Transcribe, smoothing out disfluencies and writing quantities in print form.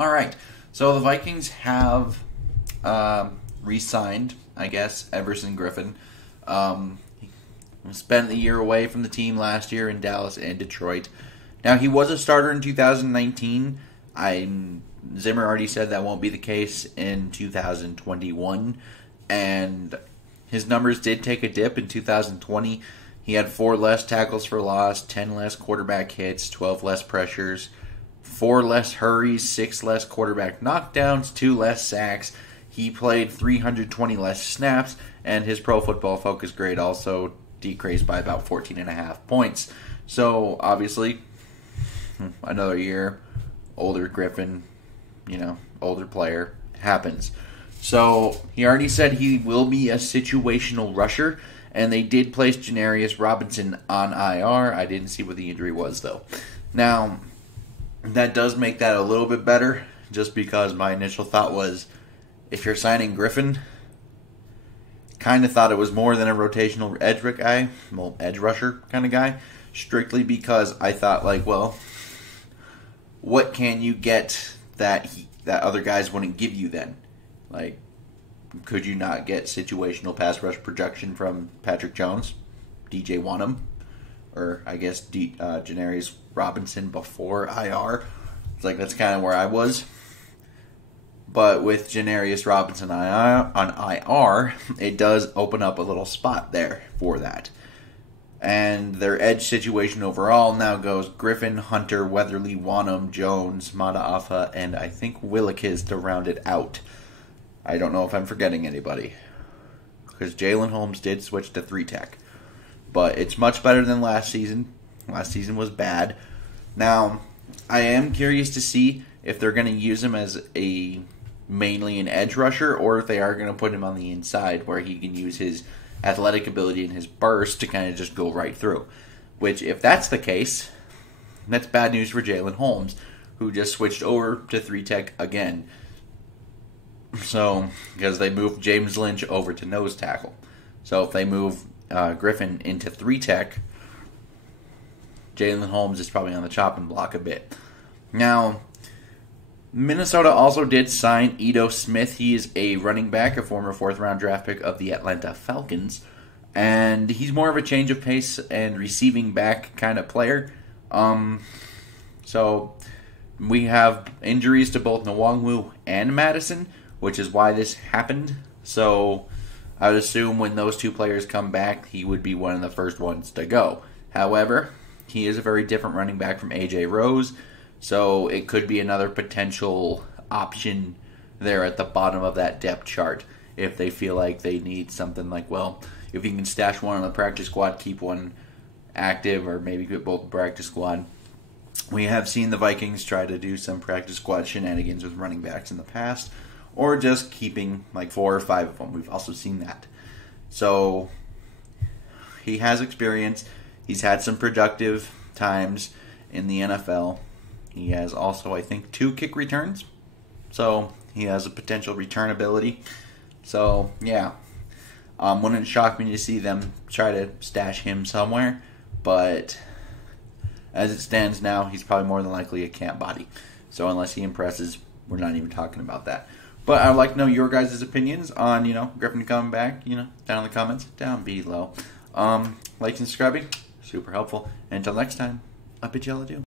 All right. So the Vikings have re-signed, I guess, Everson Griffen. He spent the year away from the team last year in Dallas and Detroit. Now, he was a starter in 2019. Zimmer already said that won't be the case in 2021. And his numbers did take a dip in 2020. He had 4 less tackles for loss, 10 less quarterback hits, 12 less pressures, 4 less hurries, 6 less quarterback knockdowns, 2 less sacks. He played 320 less snaps, and his Pro Football Focus grade also decreased by about 14.5 points. So, obviously, another year, older Griffen, older player, happens. So, he already said he will be a situational rusher, and they did place Janarius Robinson on IR. I didn't see what the injury was, though. Now, that does make that a little bit better, just because my initial thought was, if you're signing Griffen, kind of thought it was more than a rotational edge rusher kind of guy, strictly because I thought, what can you get that other guys wouldn't give you then? Could you not get situational pass rush projection from Patrick Jones, DJ Wanham, or I guess Janarius Robinson before IR? That's kind of where I was. But with Janarius Robinson on IR, it does open up a little spot there for that. And their edge situation overall now goes Griffen, Hunter, Weatherly, Wanham, Jones, Mataafa, and I think Willikis to round it out. I don't know if I'm forgetting anybody, because Jalen Holmes did switch to 3-tech. But it's much better than last season. Last season was bad. Now, I am curious to see if they're going to use him as mainly an edge rusher, or if they are going to put him on the inside where he can use his athletic ability and his burst to kind of just go right through. Which, if that's the case, that's bad news for Jalen Holmes, who just switched over to 3-tech again. So, because they moved James Lynch over to nose tackle. So if they move Griffen into 3-tech, Jalen Holmes is probably on the chopping block a bit. Now, Minnesota also did sign Ito Smith. He is a running back, a former 4th-round draft pick of the Atlanta Falcons. And he's more of a change of pace and receiving back kind of player. So we have injuries to both Nwangwu and Madison, which is why this happened. So I would assume when those 2 players come back, he would be one of the first ones to go. However, he is a very different running back from A.J. Rose, so it could be another potential option there at the bottom of that depth chart if they feel like they need something if you can stash one on the practice squad, keep one active, or maybe get both the practice squad. We have seen the Vikings try to do some practice squad shenanigans with running backs in the past, or just keeping 4 or 5 of them. We've also seen that. So he has experience. He's had some productive times in the NFL. He has also, I think, 2 kick returns. So he has a potential return ability. So, yeah. Wouldn't shock me to see them try to stash him somewhere. But as it stands now, he's probably more than likely a camp body. So unless he impresses, we're not even talking about that. But I'd like to know your guys' opinions on, Griffen coming back, down in the comments, down below. Like and subscribing, super helpful. And until next time, I bid y'all adieu.